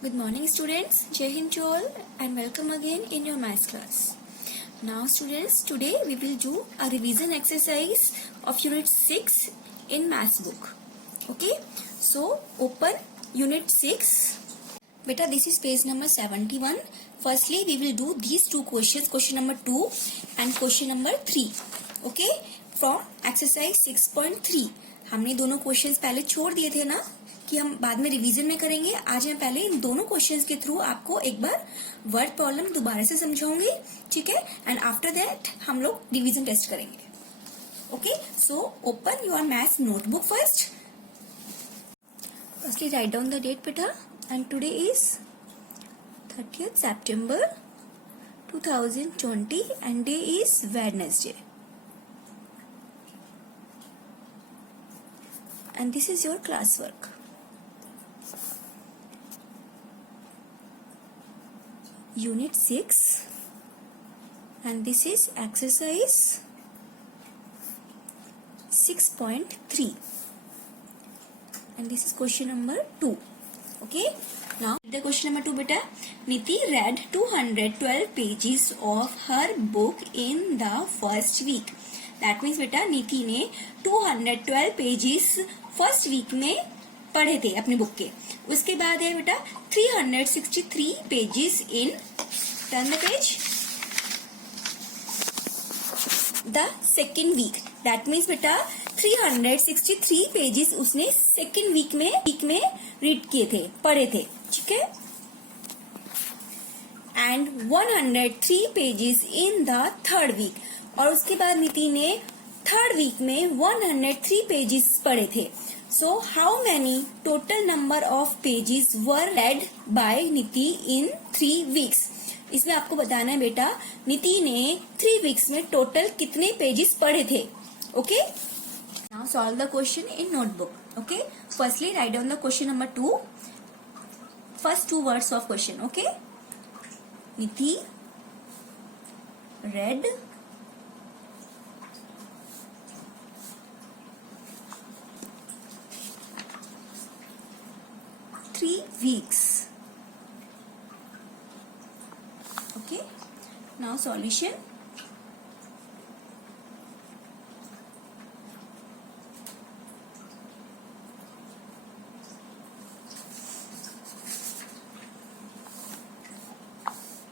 Good morning students, Jai Hind to all and welcome again in your maths class. Now students, today we will do a revision exercise of unit 6 in maths book. Okay, so open unit 6. Beta, this is page number 71. Firstly, we will do these two questions, question number 2 and question number 3. Okay, from exercise 6.3. हमने दोनों questions पहले छोड़ दिए थे ना कि हम बाद में रिवीजन में करेंगे. आज मैं पहले इन दोनों क्वेश्चंस के थ्रू आपको एक बार वर्ड प्रॉब्लम दोबारा से समझाऊंगी, ठीक है, एंड आफ्टर दैट हम लोग रिवीजन टेस्ट करेंगे. Okay, so open your maths notebook first. Firstly write down the date बेटा, and today is 30th September 2020 and day is Wednesday. And this is your classwork. Unit 6 and this is exercise 6.3 and this is question number 2. Okay, now the question number 2 beta. Niti read 212 pages of her book in the first week. That means beta नीति ने 212 pages first week में पढ़े थे अपने book के. उसके बाद है बेटा 363 pages in turn the page the second week. That means बेटा 363 पेजेस उसने सेकेंड वीक में रीड किए थे, पढ़े थे, ठीक है. And 103 pages in the third week. और उसके बाद नीति ने थर्ड वीक में 103 पेजेस पढ़े थे. So how many total number of pages were read by Niti in 3 weeks? इसमें आपको बताना है बेटा नीति ने 3 weeks में टोटल कितने पेजेस पढ़े थे. Okay, now solve the question in notebook. Okay, firstly write down the question number 2. First 2 words of question. Okay, नीति read 3 weeks. Okay, now solution.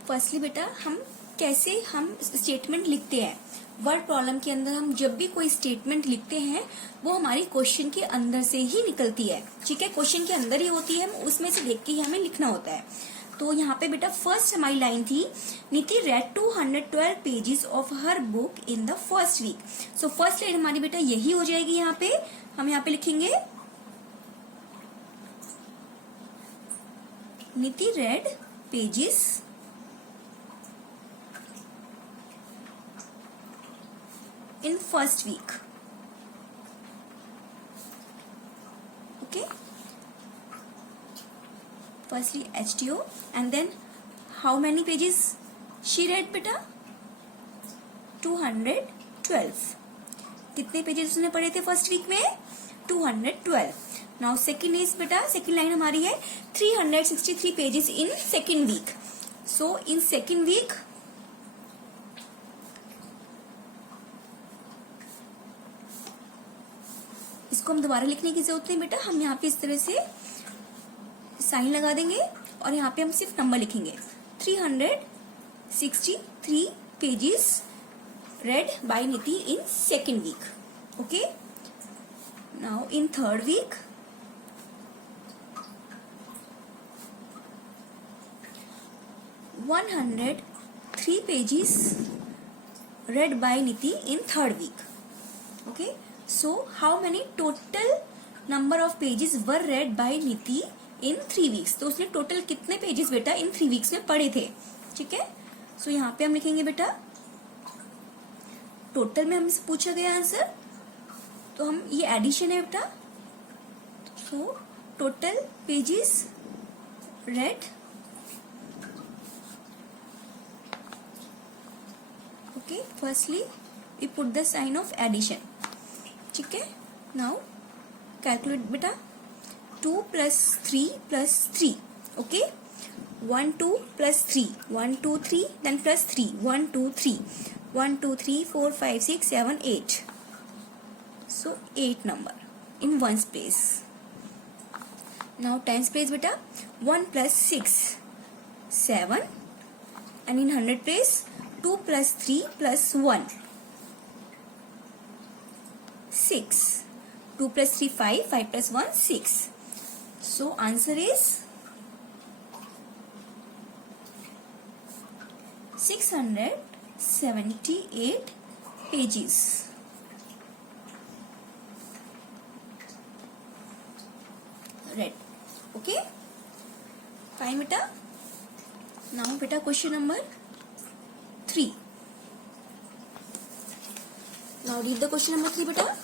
Firstly बेटा हम कैसे हम स्टेटमेंट लिखते हैं. वर्ड प्रॉब्लम के अंदर हम जब भी कोई स्टेटमेंट लिखते हैं वो हमारी क्वेश्चन के अंदर से ही निकलती है, ठीक है, क्वेश्चन के अंदर ही होती है, हम उसमें से देख के ही हमें लिखना होता है. तो यहाँ पे बेटा फर्स्ट हमारी लाइन थी नीति read 212 pages of her book in the first week. So first line हमारी बेटा यही हो जाएगी. यहाँ पे हम यहाँ पे लिखेंगे नीति red pages in first week. Okay, firstly HTO and then how many pages she read beta? 212. कितने पेजेस उसने पढ़े थे फर्स्ट वीक में? 212. नाउ सेकेंड इज बेटा सेकेंड लाइन हमारी है 363 pages in second week. So in second week इसको हम दोबारा लिखने की जरूरत नहीं बेटा, हम यहाँ पे इस तरह से साइन लगा देंगे और यहाँ पे हम सिर्फ नंबर लिखेंगे. 363 pages read by Niti in second week. Okay, now in third week 103 pages read by Niti in third week. Okay, so how many total number of pages were read by Niti in 3 weeks? तो उसने total कितने pages बेटा इन 3 weeks में पढ़े थे, ठीक है. सो यहाँ पे हम लिखेंगे बेटा टोटल में हमसे पूछा गया आंसर, तो हम ये एडिशन है बेटा. So total pages read okay. Firstly we put the sign of addition, ठीक है. नाउ कैलकुलेट बेटा 2 + 3 + 3. Okay, 1 2 plus 3, 1 2 3, then plus 3, 1 2 3, 1 2 3 4 5 6 7 8. So 8 number in ones place. Now tens place beta, 1 plus 6 7, and in hundred place 2 plus 3 plus 1 6, 2 plus 3 5, 5 plus 1 6. So answer is 678 pages. Right. Okay. Fine beta. Now beta question number 3. Now read the question number 3 beta.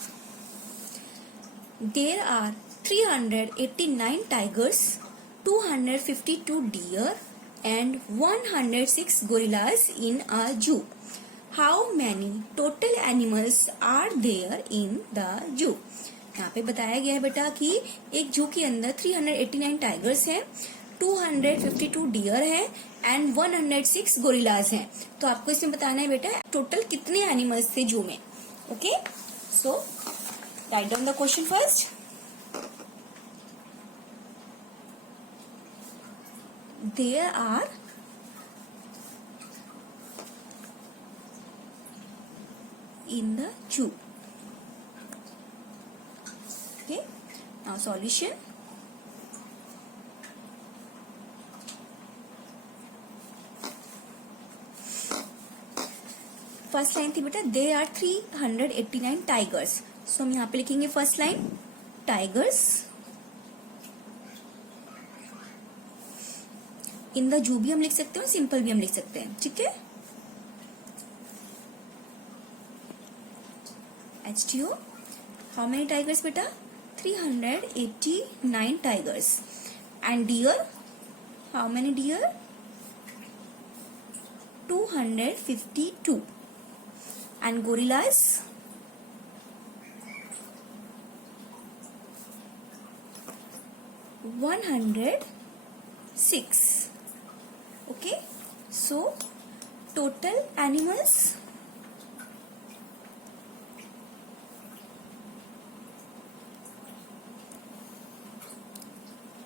There are 389 tigers, 252 deer and 106 gorillas in a zoo. How many total animals are there in the zoo? यहाँ पे बताया गया है बेटा कि एक जू के अंदर 389 टाइगर्स हैं, 252 डियर हैं एंड 106 गोरिल्लाज हैं. तो आपको इसमें बताना है बेटा टोटल कितने एनिमल्स थे जू में. Okay, so write down the question first. There are in the zoo. Okay, now solution. First line थी बेटा there are 389 tigers. सो हम यहाँ पे लिखेंगे first line tigers in the zoo भी हम लिख सकते हैं और सिंपल भी हम लिख सकते हैं. ठीक है, HTO. हाउ मेनी टाइगर्स बेटा 389 tigers. And deer, how many deer 252. And gorillas 106. Okay, so total animals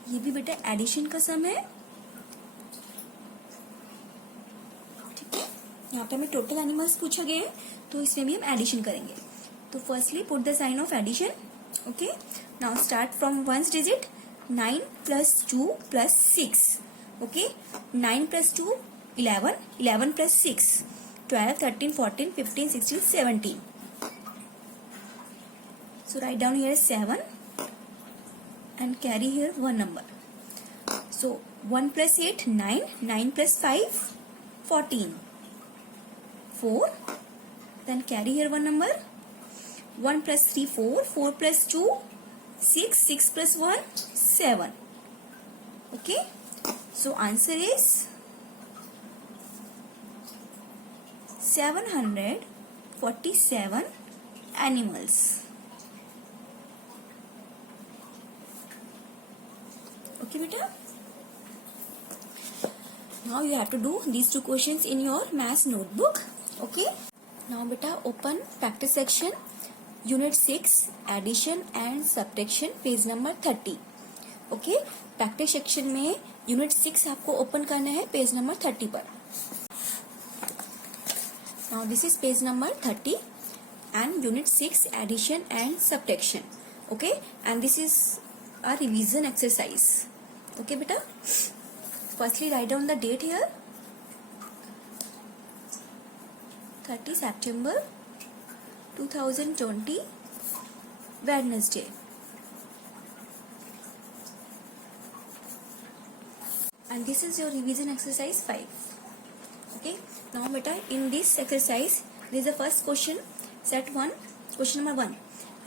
ये भी बेटा एडिशन का सम है. ठीक है, यहाँ पे हमें टोटल एनिमल्स पूछा गया है तो इसमें भी हम एडिशन करेंगे. तो firstly put the sign of addition. Okay, now start from ones digit. 9 plus 2 plus 6. Okay, 9 plus 2 11, 11 plus 6 12, 13, 14, 15, 16, 17. So write down here 7 and carry here one number. So 1 plus 8 9, 9 plus 5 14, 4. Then carry here one number. 1 plus 3 4, 4 plus 2 6, 6 plus 1 7. Okay, so answer is 747 animals. Okay beta, now you have to do these two questions in your maths notebook. Okay, now beta open practice section, unit 6 addition and subtraction, page number 30. Okay, practice section में unit 6 आपको open करना है page number 30 पर. Now this is page number 30 and unit 6 addition and subtraction. Okay, and this is a revision exercise. Okay बेटा, firstly write down the date here. 30 September 2020 Wednesday. And this is your revision exercise 5. Okay, now beta in this exercise there is the first question, set 1. Question number 1,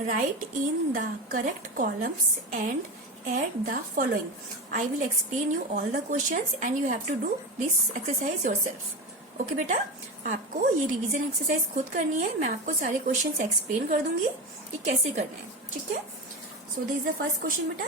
write in the correct columns and add the following. I will explain you all the questions and you have to do this exercise yourself. Okay बेटा, आपको ये revision exercise खुद करनी है. मैं आपको सारे questions explain कर दूंगी कि कैसे करना है. ठीक है, so this is the first question बेटा.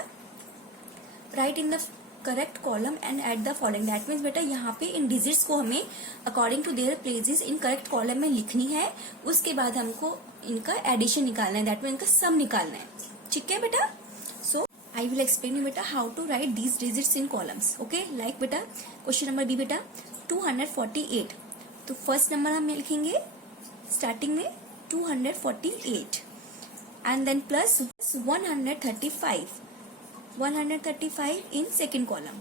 Write in the correct column and at the following. That means बेटा यहाँ पे इन डिजिट्स को हमें according to their places in correct column में लिखनी है। उसके बाद हमको इनका एडिशन निकालना है, दैट मीन्स इनका सम निकालना है। ठीक है बेटा, so I will explain you बेटा how to write these digits in columns. Okay, like बेटा क्वेश्चन नंबर बी बेटा 248। तो फर्स्ट नंबर हम लिखेंगे स्टार्टिंग में 248 and then plus 135 in second column,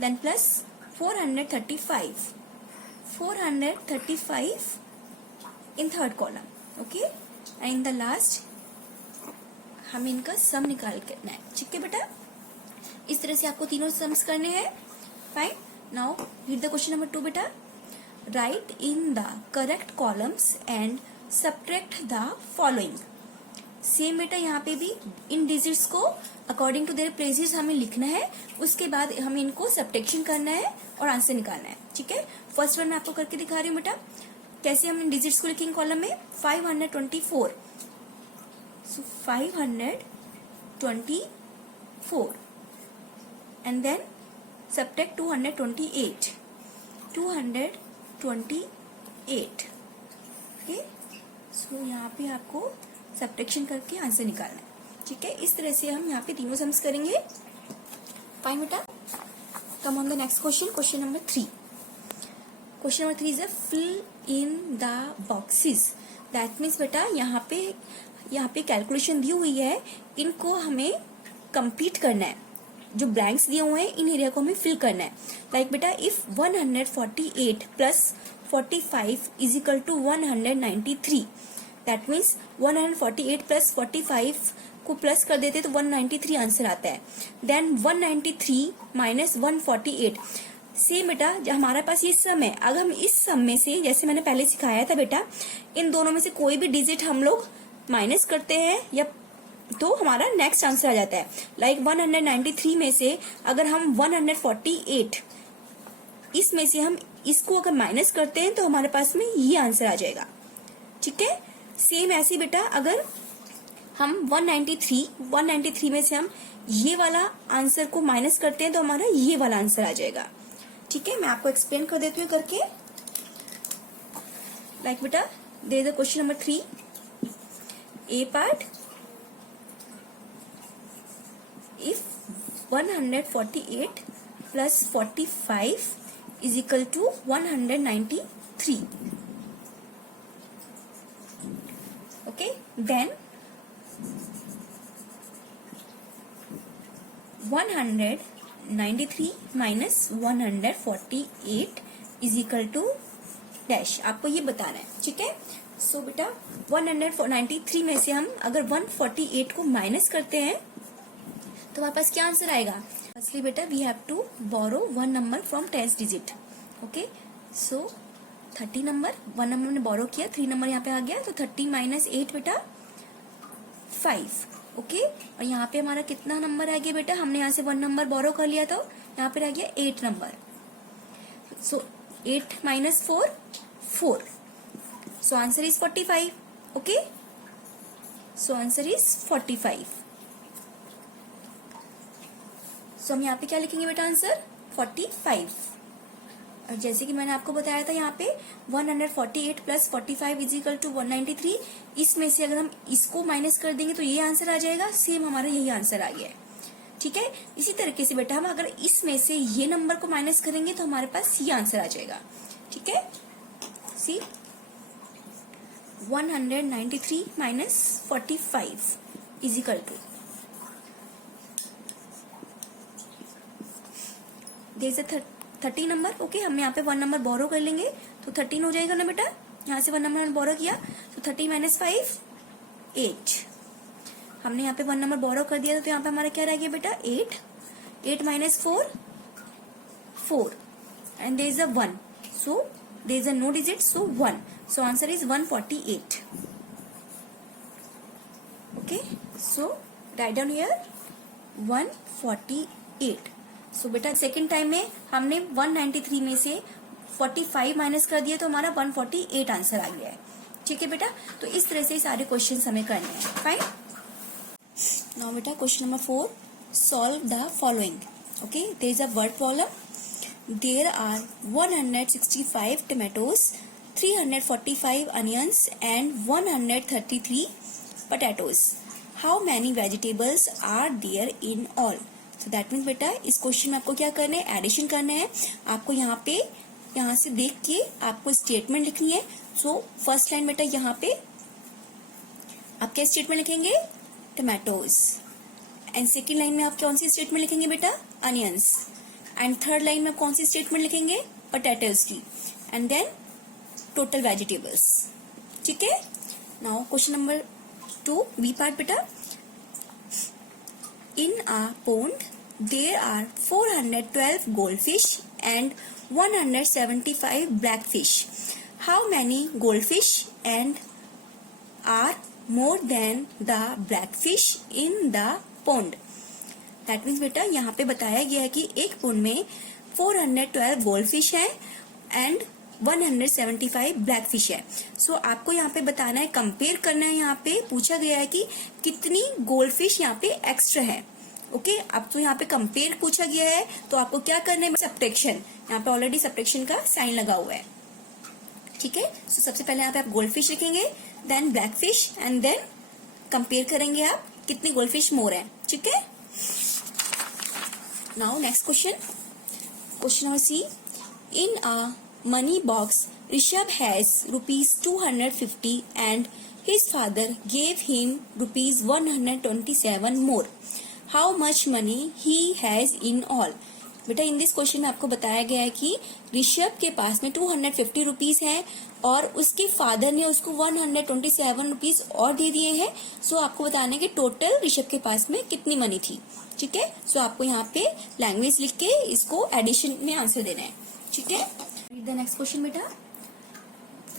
then plus 435 in third column. Okay, and in the last हम इनका सम निकाल करना है। ठीक है बेटा, इस तरह से आपको तीनों सम्स करने हैं। Fine, now read the question number 2 बेटा। Write in the correct columns and subtract the following. Same बेटा यहाँ पे भी इन डिजिट्स को अकॉर्डिंग टू देयर प्लेसेस हमें लिखना है। उसके बाद हमें इनको सब्ट्रैक्शन करना है और आंसर निकालना है। ठीक है, फर्स्ट वन मैं आपको करके दिखा रही हूँ बेटा कैसे हम इन डिजिट्स को लिखेंगे कॉलम में। 524, सो 524 एंड देन सब्ट्रैक्ट 228। ओके, सो यहाँ पे आपको सब्ट्रैक्शन करके आंसर निकालना है। ठीक है, इस तरह से हम यहाँ पे तीनों सम्स करेंगे। फाइन बेटा, come on the next question, question number 3। Question number 3 is fill in the boxes. That means बेटा यहाँ पे कैलकुलेशन दी हुई है, इनको हमें कंप्लीट करना है। जो ब्लैंक्स दिए हुए हैं इन एरिया को हमें फिल करना है। लाइक बेटा if 148 plus 45 is equal to 193। That means 148 plus 45 को प्लस कर देते तो 193 आंसर आता है। Then 193 minus 148। सेम बेटा जब हमारे पास ये सम है, अगर हम इस सम में से जैसे मैंने पहले सिखाया था बेटा, इन दोनों में से कोई भी डिजिट हम लोग माइनस करते हैं या तो हमारा नेक्स्ट आंसर आ जाता है। लाइक 193 में से अगर हम 148 इसमें से हम इसको अगर माइनस करते हैं तो हमारे पास में ये आंसर आ जाएगा। ठीक है, सेम ऐसे बेटा अगर हम 193 में से हम ये वाला आंसर को माइनस करते हैं तो हमारा ये वाला आंसर आ जाएगा। ठीक है, मैं आपको एक्सप्लेन कर देती हूँ करके। लाइक बेटा there is question number 3 A part. If 148 plus 45 is equal to 193। Okay, then 193 minus 148 is equal to dash. आपको ये बताना है। ठीक है, सो बेटा 193 में से हम अगर 148 को माइनस करते हैं तो हमारे पास क्या आंसर आएगा। फर्स्टली बेटा we have to borrow 1 number from 10 digit. Okay, so 30 number, 1 number ने बोरो किया, 3 नंबर यहाँ पे आ गया, तो 30 माइनस 8 बेटा 5। ओके, और यहाँ पे हमारा कितना नंबर आ गया बेटा, हमने यहाँ से 1 नंबर बोरो कर लिया तो यहाँ पे आ गया 8 number. So 8 minus 4 4, so answer is 45। Okay, so answer is 45। सो हम यहाँ पे क्या लिखेंगे बेटा, आंसर 45। और जैसे कि मैंने आपको बताया था यहाँ पे 148 प्लस 45 इज इक्वल टू 193। इसमें से अगर हम इसको माइनस कर देंगे तो ये आंसर आ जाएगा। सेम हमारा यही आंसर आ गया है। ठीक है, इसी तरीके से बेटा हम अगर इसमें से ये नंबर को माइनस करेंगे तो हमारे पास ये आंसर आ जाएगा। ठीक है, see 193 minus 45 is equal to there is 30 number. Okay, हम यहाँ पे 1 नंबर बोरो कर लेंगे तो 13 हो जाएगा ना बेटा। यहाँ से 1 नंबर बोरो किया तो 30 माइनस 5 8। हमने यहाँ पे 1 नंबर बोरो कर दिया तो यहाँ पे हमारा क्या रह गया बेटा 8। 8 minus 4 4 and there is a 1, so there is a no digit, so 1, so answer is 148। Okay, so write down here 148। So बेटा सेकेंड टाइम में हमने 193 में से 45 माइनस कर दिया तो हमारा 148 आंसर आ गया है। ठीक है बेटा, तो इस तरह से सारे क्वेश्चन हमें करने हैं। फाइन, नाउ बेटा question number 4 solve the following. Okay, there is a word problem. There are 165 tomatoes, 345 onions and 133 potatoes. How many vegetables are there in all? So that means बेटा इस क्वेश्चन में आपको क्या करना है, एडिशन करना है. आपको यहाँ से देख के आपको स्टेटमेंट लिखनी है. सो फर्स्ट लाइन बेटा यहाँ पे आप क्या स्टेटमेंट लिखेंगे, टोमेटोज. एंड सेकेंड लाइन में आप कौन सी स्टेटमेंट लिखेंगे बेटा, अनियंस. एंड थर्ड लाइन में कौन सी स्टेटमेंट लिखेंगे, पोटैटोज की. And then total vegetables. ठीक है. Now question number 2 B part बेटा. In a pond there are 412 goldfish and 175 blackfish. How many goldfish and are more than the blackfish in the pond? That means बेटा यहाँ पे बताया गया है कि एक पोंड में 412 गोल्ड फिश है एंड 175 ब्लैक फिश है. सो आपको यहाँ पे बताना है, कंपेयर करना है. यहाँ पे पूछा गया है कि कितनी गोल्ड फिश यहाँ पे एक्स्ट्रा है. ओके, अब तो यहाँ पे कंपेयर पूछा गया है तो आपको क्या करना है, सब्ट्रैक्शन. यहाँ पे ऑलरेडी सब्ट्रैक्शन का साइन लगा हुआ है. ठीक है. सो सबसे पहले यहाँ पे आप गोल्ड फिश लिखेंगे, then black fish and then compare करेंगे आप कितनी गोल्ड फिश मोर है. ठीक है. Now next question. Question number C. In a money box, Rishabh has rupees 250 and his father gave him rupees 127 more. How much money he has in all? बेटा in this question में आपको बताया गया है कि ऋषभ के पास में 250 रुपीज है और उसके फादर ने उसको 127 रुपीज और दे दिए हैं. सो आपको बताना है कि टोटल ऋषभ के पास में कितनी मनी थी. ठीक है. सो आपको यहाँ पे लैंग्वेज लिख के इसको एडिशन में आंसर देना है. ठीक है. रीड द नेक्स्ट क्वेश्चन बेटा.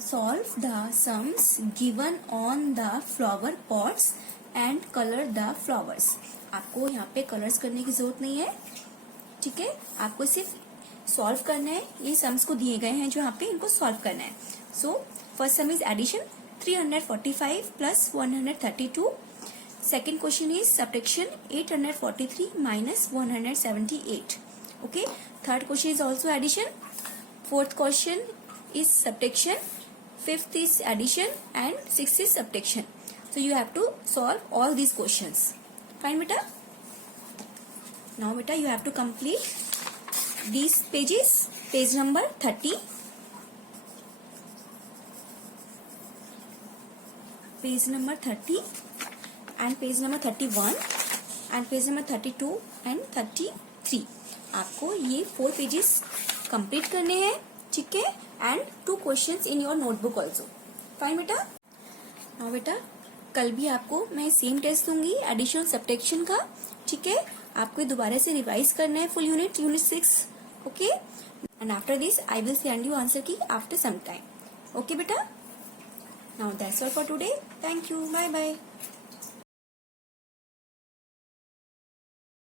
Solve the sums given on the flower pots and colour the flowers. आपको यहाँ पे कलर्स करने की जरूरत नहीं है. ठीक है. आपको सिर्फ सॉल्व करना है. ये सम्स को दिए गए हैं जो यहाँ पे इनको सॉल्व करना है. So first sum is addition 345 plus 132. Second question is subtraction 843 minus 178. Okay. Third question is also addition. Fourth question is subtraction. Fifth is addition and sixth is subtraction. So you have to solve all these questions. Fine बेटा. Now beta you have to complete these pages. Page number 30, page number 30 and page number 31 and page number 32 and 33. आपको ये 4 pages complete करने हैं. ठीक है. and 2 questions in your notebook also. Fine बेटा. now बेटा कल भी आपको मैं सेम टेस्ट दूंगी एडिशन सब्ट्रैक्शन का. ठीक है. आपको दोबारा से रिवाइज करना है full unit 6. Okay. And after this I will send you answer key after some time. Okay बेटा. Now that's all for today. Thank you. Bye bye.